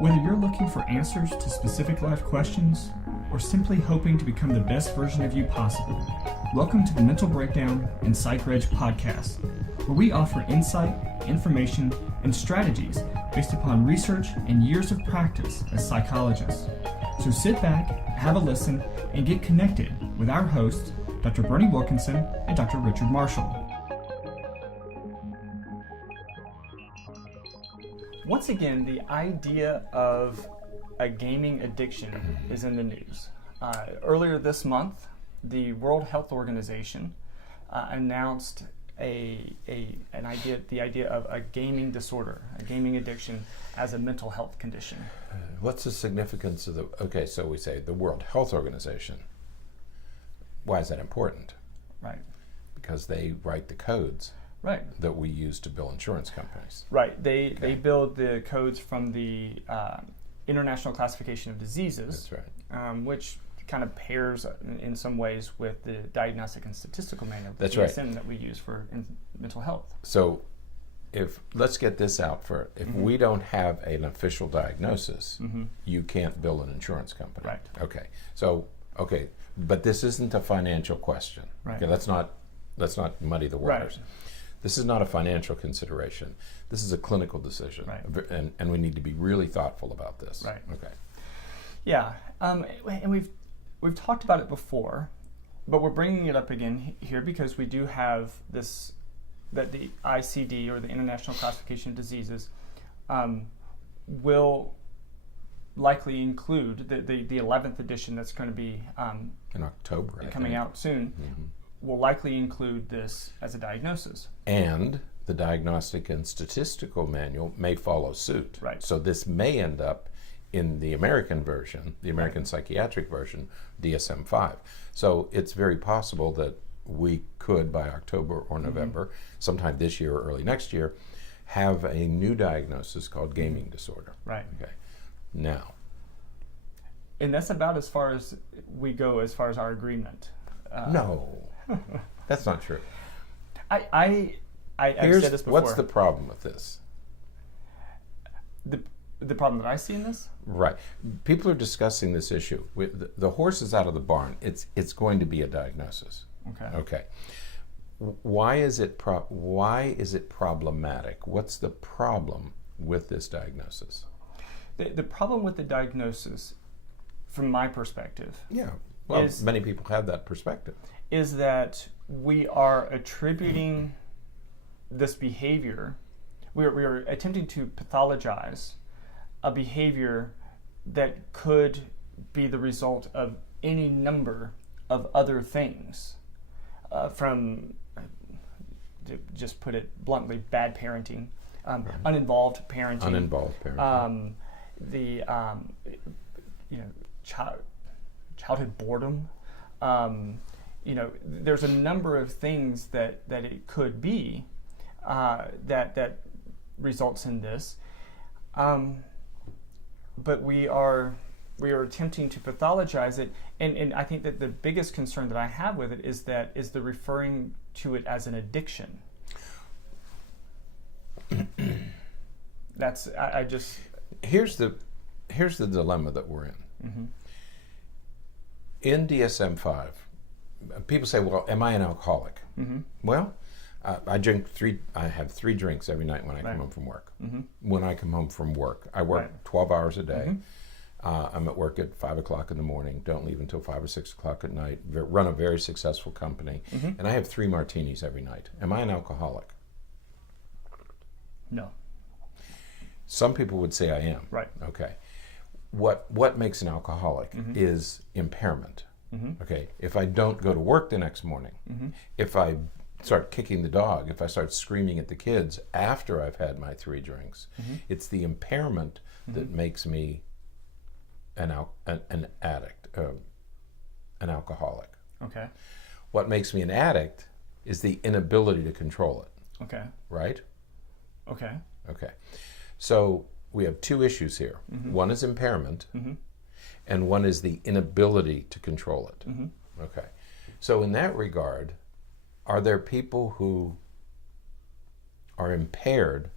Whether you're looking for answers to specific life questions or simply hoping to become the best version of you possible, welcome to the Mental Breakdown and Psychreg podcast, where we offer insight, information, and strategies based upon research and years of practice as psychologists. So sit back, have a listen, and get connected with our hosts, Dr. Berney and Dr. Richard Marshall. Once again, the idea of a gaming addiction is in the news. Earlier this month, the World Health Organization announced the idea of a gaming disorder, a gaming addiction, as a mental health condition. What's the significance of so we say the World Health Organization. Why is that important? Right. Because they write the codes. Right. That we use to bill insurance companies. Right. They build the codes from the International Classification of Diseases. That's right. Which kind of pairs in some ways with the Diagnostic and Statistical Manual, the That's DSM right. that we use for mental health. So let's get this out for, if we don't have an official diagnosis, you can't bill an insurance company. Right. Okay. But this isn't a financial question. Right. Okay, let's not muddy the waters. Right. This is not a financial consideration. This is a clinical decision. Right. And we need to be really thoughtful about this. Right. Okay. Yeah. And we've talked about it before, but we're bringing it up again here because we do have this, that the ICD, or the International Classification of Diseases, will likely include the 11th edition that's going to be in October, coming out soon. Will likely include this as a diagnosis. And the Diagnostic and Statistical Manual may follow suit. Right. So this may end up in the American version, the American Psychiatric version, DSM-5. So it's very possible that we could, by October or November, sometime this year or early next year, have a new diagnosis called gaming disorder. Right. Okay. Now. And that's about as far as we go as far as our agreement. No. That's not true. I've said this before. What's the problem with this? The problem that I see in this? Right. People are discussing this issue. The horse is out of the barn. It's going to be a diagnosis. Okay. Why is it problematic? What's the problem with this diagnosis? The problem with the diagnosis, from my perspective, many people have that perspective, is that we are attributing this behavior, we are attempting to pathologize a behavior that could be the result of any number of other things, from, to just put it bluntly, bad parenting, uninvolved parenting, childhood boredom. There's a number of things that it could be that results in this, but we are attempting to pathologize it, and I think that the biggest concern that I have with it is the referring to it as an addiction. Here's the dilemma that we're in. In DSM-5, people say, "Well, am I an alcoholic?" Well, I have 3 drinks every night when I come home from work. When I come home from work, I work 12 hours a day. I'm at work at 5 o'clock in the morning, don't leave until 5 or 6 o'clock at night, run a very successful company, and I have 3 martinis every night. Am I an alcoholic? No. Some people would say I am. Right. Okay. What makes an alcoholic is impairment. Okay. If I don't go to work the next morning, if I start kicking the dog, if I start screaming at the kids after I've had my 3 drinks, it's the impairment that makes me an addict, an alcoholic. Okay. What makes me an addict is the inability to control it. Okay. Right? Okay. Okay. So we have 2 issues here. One is impairment, and one is the inability to control it. Okay. So in that regard, are there people who are impaired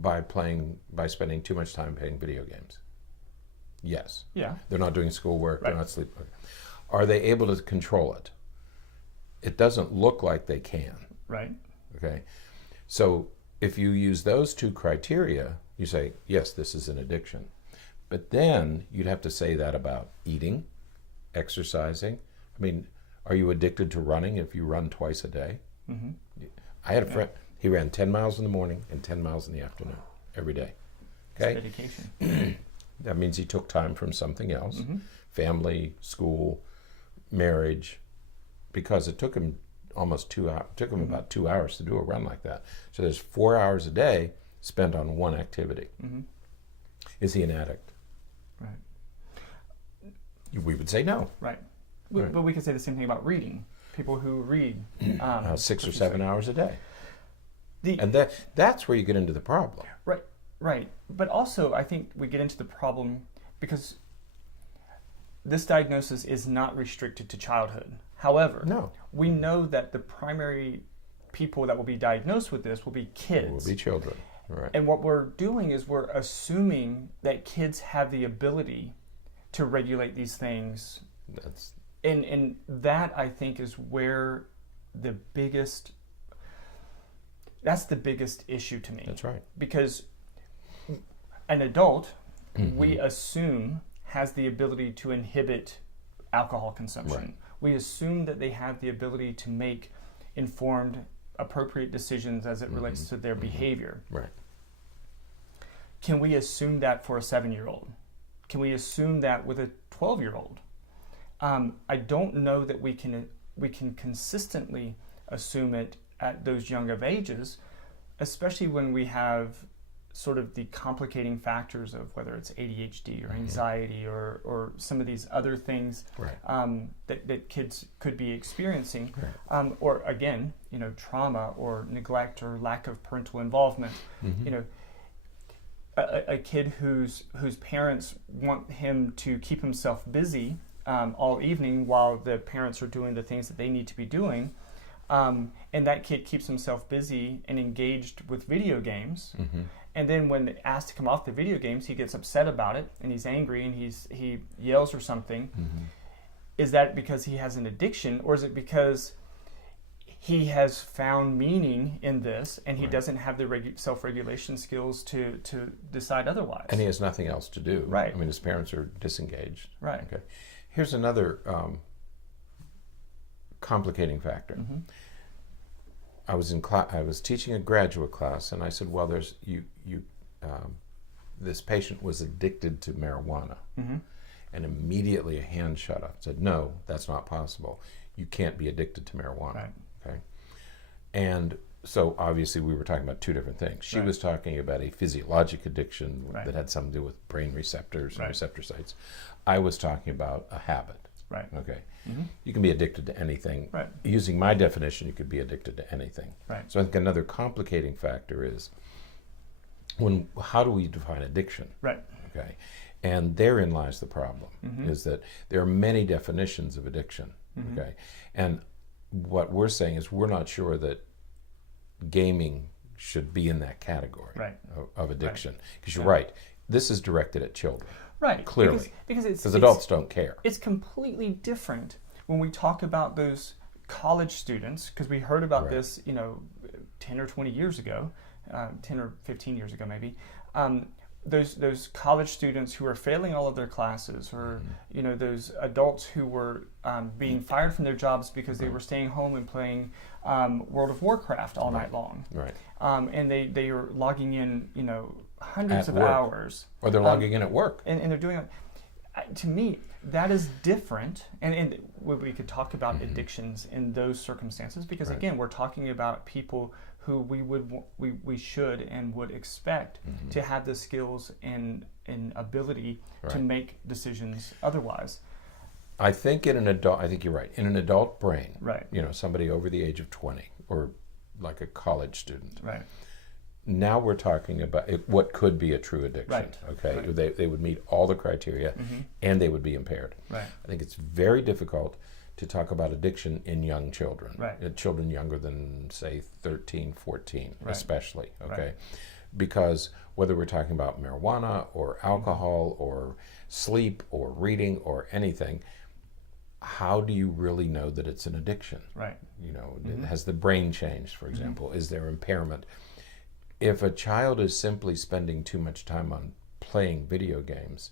by spending too much time playing video games? Yes. Yeah. They're not doing schoolwork. Right. They're not sleeping. Are they able to control it? It doesn't look like they can. Right. Okay. So if you use those two criteria, you say, yes, this is an addiction. But then you'd have to say that about eating, exercising. I mean, are you addicted to running if you run twice a day? Mm-hmm. I had a friend, he ran 10 miles in the morning and 10 miles in the afternoon every day. Okay? It's dedication. That means he took time from something else, Mm-hmm. family, school, marriage, because it took him almost 2 hours. It took him about 2 hours to do a run like that. So there's 4 hours a day spent on one activity. Mm-hmm. Is he an addict? Right. We would say no. Right. Right. But we could say the same thing about reading. People who read 6 or 7 hours a day. The, And that's where you get into the problem. Right. But also, I think we get into the problem because this diagnosis is not restricted to childhood. However, No. we know that the primary people that will be diagnosed with this will be kids. It will be children. Right. And what we're doing is we're assuming that kids have the ability to regulate these things. And that, I think, is where that's the biggest issue to me. That's right. Because an adult, Mm-hmm. we assume, has the ability to inhibit alcohol consumption. Right. We assume that they have the ability to make informed, appropriate decisions as it relates to their behavior. Right. Can we assume that for a 7-year-old? Can we assume that with a 12-year-old? I don't know that we can consistently assume it at those young of ages, especially when we have sort of the complicating factors of whether it's ADHD or anxiety or some of these other things Right. that kids could be experiencing, Right. or again, trauma or neglect or lack of parental involvement. Mm-hmm. A kid whose parents want him to keep himself busy all evening while the parents are doing the things that they need to be doing, and that kid keeps himself busy and engaged with video games. Mm-hmm. And then when asked to come off the video games, he gets upset about it and he's angry and he yells or something. Mm-hmm. Is that because he has an addiction, or is it because he has found meaning in this and he Right. doesn't have the self-regulation skills to decide otherwise? And he has nothing else to do. Right. I mean, his parents are disengaged. Right. Okay. Here's another complicating factor. Mm-hmm. I was teaching a graduate class, and I said, "Well, this patient was addicted to marijuana," Mm-hmm. and immediately a hand shut up. Said, "No, that's not possible. You can't be addicted to marijuana." Right. Okay, and so obviously we were talking about two different things. She Right. was talking about a physiologic addiction Right. that had something to do with brain receptors and Right. receptor sites. I was talking about a habit. Right. Okay. Mm-hmm. You can be addicted to anything. Right. Using my definition, you could be addicted to anything. Right. So I think another complicating factor is how do we define addiction? Right. Okay. And therein lies the problem, Mm-hmm. is that there are many definitions of addiction. Mm-hmm. Okay. And what we're saying is we're not sure that gaming should be in that category Right. of addiction. Because you're Yeah. right. This is directed at children. Right. Clearly. Because Because adults don't care. It's completely different when we talk about those college students, because we heard about Right. this, 10 or 20 years ago, 10 or 15 years ago maybe. Those college students who are failing all of their classes, or those adults who were being fired from their jobs because they were staying home and playing World of Warcraft all night long, Right. and they are logging in hundreds At of work. hours, Or they're logging in at work. and they're doing it. To me, that is different, and we could talk about addictions in those circumstances, because Right. again, we're talking about people who we should and would expect to have the skills and ability to Right. make decisions otherwise. I think in an adult, I think you're right. In an adult brain, Right. Somebody over the age of 20, or like a college student. Right. Now we're talking about what could be a true addiction. Right. Okay, Right. They would meet all the criteria, and they would be impaired. Right. I think it's very difficult to talk about addiction in young children. Right. Children younger than, say, 13, 14, Right. especially. Okay, because whether we're talking about marijuana or alcohol or sleep or reading or anything, how do you really know that it's an addiction? Right. You know, has the brain changed, for example? Is there impairment? If a child is simply spending too much time on playing video games,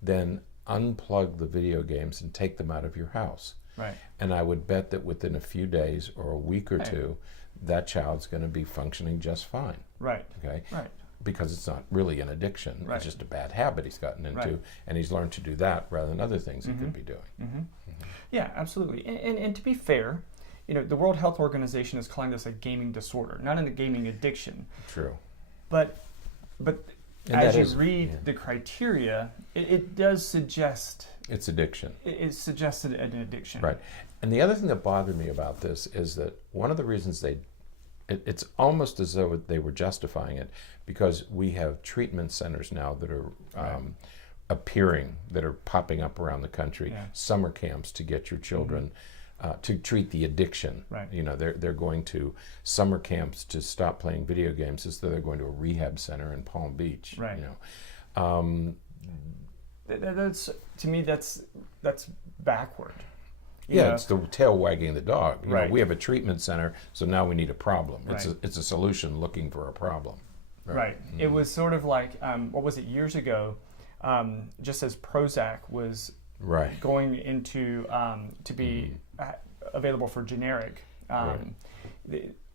then unplug the video games and take them out of your house. Right. And I would bet that within a few days or a week or two, that child's going to be functioning just fine. Right. Okay. Right. Because it's not really an addiction. Right. It's just a bad habit he's gotten into, and he's learned to do that rather than other things he could be doing. Yeah, absolutely. And to be fair, you know, the World Health Organization is calling this a gaming disorder, not a gaming addiction. True. But And as you read the criteria, it does suggest it's addiction. It suggested an addiction. Right. And the other thing that bothered me about this is that one of the reasons it's almost as though they were justifying it, because we have treatment centers now that are appearing, that are popping up around the country, summer camps to get your children to treat the addiction. Right. You know, they're going to summer camps to stop playing video games as though they're going to a rehab center in Palm Beach. Right. You know, that's, to me, that's backward. You yeah, know? it's the tail wagging the dog. You Right. know, we have a treatment center, so now we need a problem. Right. It's a solution looking for a problem. Right. It was sort of like, what was it, years ago, just as Prozac was going into to be available for generic,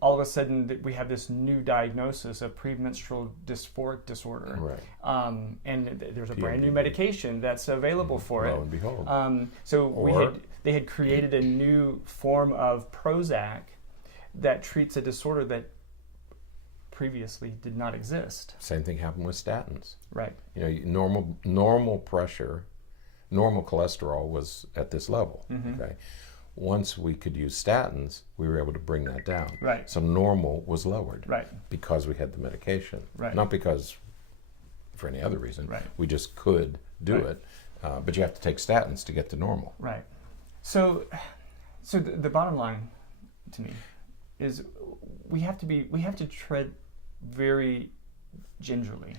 all of a sudden we have this new diagnosis of premenstrual dysphoric disorder. Right. And there's a brand new medication that's available for it. Lo and behold. So they had created a new form of Prozac that treats a disorder that previously did not exist. Same thing happened with statins. Right. You know, normal pressure, normal cholesterol was at this level. Okay. Once we could use statins, we were able to bring that down. Right. So normal was lowered. Right. Because we had the medication. Right. Not because for any other reason. Right. We just could do it. But you have to take statins to get to normal. Right. So the bottom line to me is we have to tread very gingerly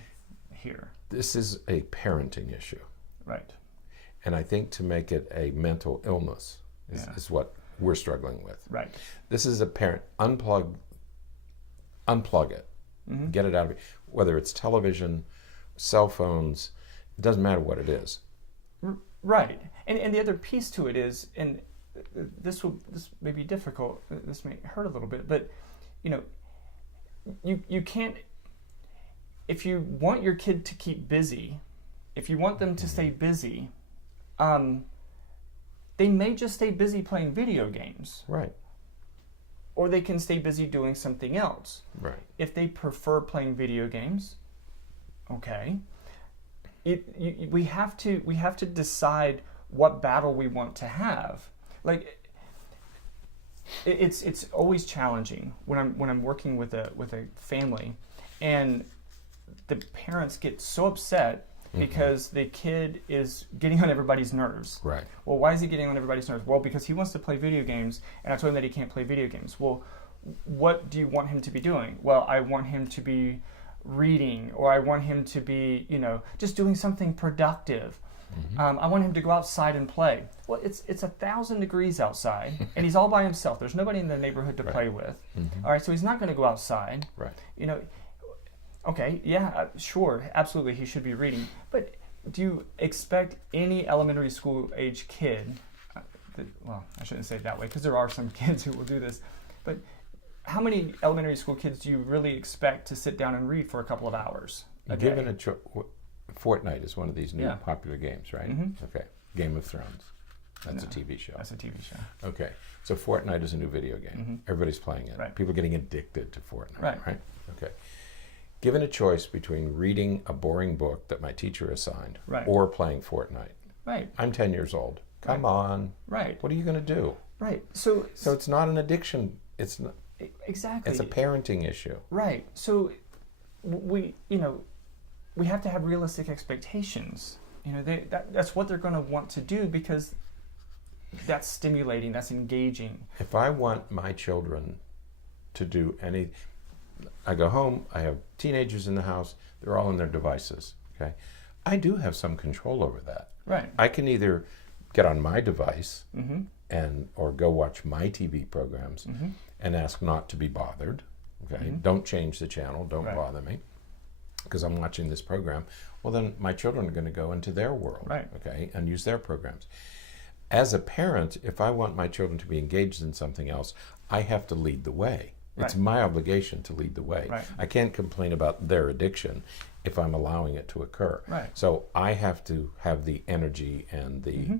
here. This is a parenting issue. Right. And I think to make it a mental illness is what we're struggling with. Right. This is a parent. Unplug it. Get it out of it. Whether it's television, cell phones, it doesn't matter what it is. Right. And the other piece to it is, and this may be difficult, this may hurt a little bit, but you know, you can't, if you want your kid to keep busy, if you want them to stay busy, they may just stay busy playing video games. Right. Or they can stay busy doing something else. Right. If they prefer playing video games, okay. We have to decide what battle we want to have. Like, it's always challenging when I'm working with a family, and the parents get so upset because the kid is getting on everybody's nerves. Right. Well, why is he getting on everybody's nerves? Well, because he wants to play video games, and I told him that he can't play video games. Well, what do you want him to be doing? Well, I want him to be reading, or I want him to be, just doing something productive. I want him to go outside and play. Well, it's 1,000 degrees outside, and he's all by himself. There's nobody in the neighborhood to play with. All right, so he's not going to go outside. Right. Okay, yeah, sure, absolutely, he should be reading. But do you expect any elementary school age kid, well, I shouldn't say it that way, because there are some kids who will do this, but how many elementary school kids do you really expect to sit down and read for a couple of hours a day? Given Fortnite is one of these new popular games, right? Okay. Game of Thrones. That's a TV show. That's a TV show. Okay. So Fortnite is a new video game. Everybody's playing it. Right. People are getting addicted to Fortnite. Right. Okay. Given a choice between reading a boring book that my teacher assigned Right. or playing Fortnite. Right. I'm 10 years old. Come on. Right. What are you going to do? Right. So it's not an addiction. It's not, exactly. It's a parenting issue. Right. So we have to have realistic expectations. That's what they're going to want to do, because that's stimulating, that's engaging. If I want my children to do I go home, I have teenagers in the house, they're all on their devices, okay? I do have some control over that. Right. I can either get on my device or go watch my TV programs and ask not to be bothered, okay? Don't change the channel, don't bother me, because I'm watching this program. Well, then my children are going to go into their world, okay, and use their programs. As a parent, if I want my children to be engaged in something else, I have to lead the way. It's my obligation to lead the way. I can't complain about their addiction if I'm allowing it to occur. So I have to have the energy and the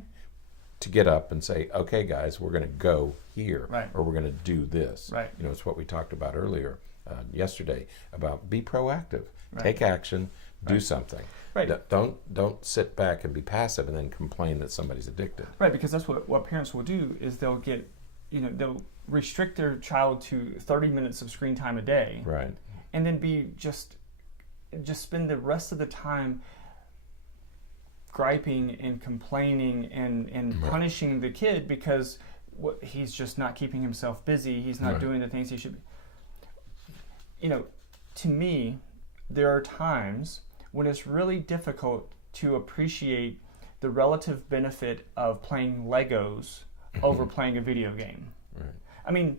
to get up and say, okay, guys, we're going to go here, or we're going to do this. You know, it's what we talked about earlier yesterday about be proactive, take action, do something. Don't sit back and be passive and then complain that somebody's addicted. Because that's what parents will do is they'll get, they'll restrict their child to 30 minutes of screen time a day. And then be just spend the rest of the time griping and complaining and punishing the kid because he's just not keeping himself busy. He's not doing the things he should be. To me, there are times when it's really difficult to appreciate the relative benefit of playing Legos over playing a video game. I mean,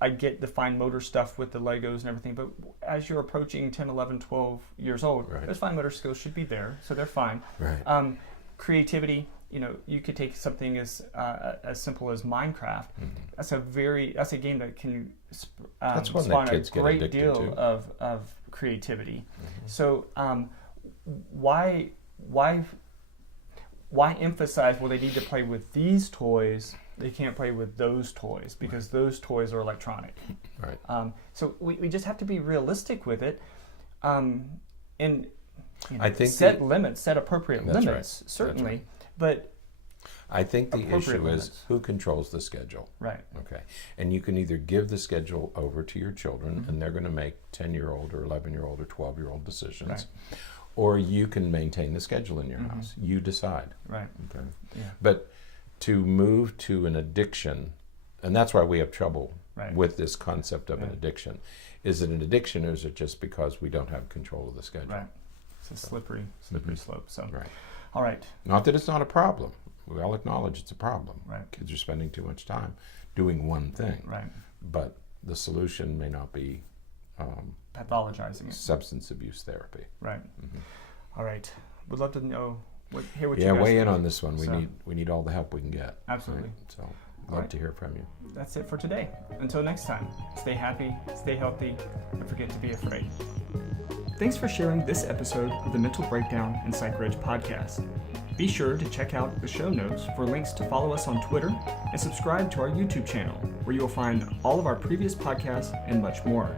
I get the fine motor stuff with the Legos and everything, but as you're approaching 10, 11, 12 years old, those fine motor skills should be there, so they're fine. Creativity, you could take something as simple as Minecraft. That's a game that can spawn a great deal of creativity. So why emphasize, well, they need to play with these toys, they can't play with those toys because those toys are electronic. So we just have to be realistic with it, and I think set appropriate limits, certainly, but I think the issue is who controls the schedule. Okay. And you can either give the schedule over to your children and they're going to make 10-year-old or 11-year-old or 12-year-old decisions, or you can maintain the schedule in your house. You decide. Okay. But to move to an addiction, and that's why we have trouble with this concept of an addiction. Is it an addiction, or is it just because we don't have control of the schedule? It's a slippery slope. So, all right. Not that it's not a problem. We all acknowledge it's a problem. Kids are spending too much time doing one thing. But the solution may not be pathologizing it. Substance abuse therapy. All right. Would love to hear what you guys weigh think. in on this one. We need all the help we can get. Absolutely. So love to hear from you. That's it for today. Until next time, stay happy, stay healthy, and forget to be afraid. Thanks for sharing this episode of the Mental Breakdown and Psychreg podcast. Be sure to check out the show notes for links to follow us on Twitter and subscribe to our YouTube channel, where you will find all of our previous podcasts and much more.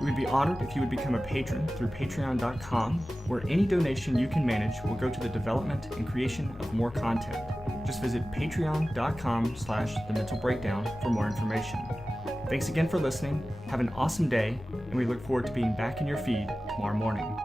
We would be honored if you would become a patron through patreon.com, where any donation you can manage will go to the development and creation of more content. Just visit patreon.com/thementalbreakdown for more information. Thanks again for listening. Have an awesome day, and we look forward to being back in your feed tomorrow morning.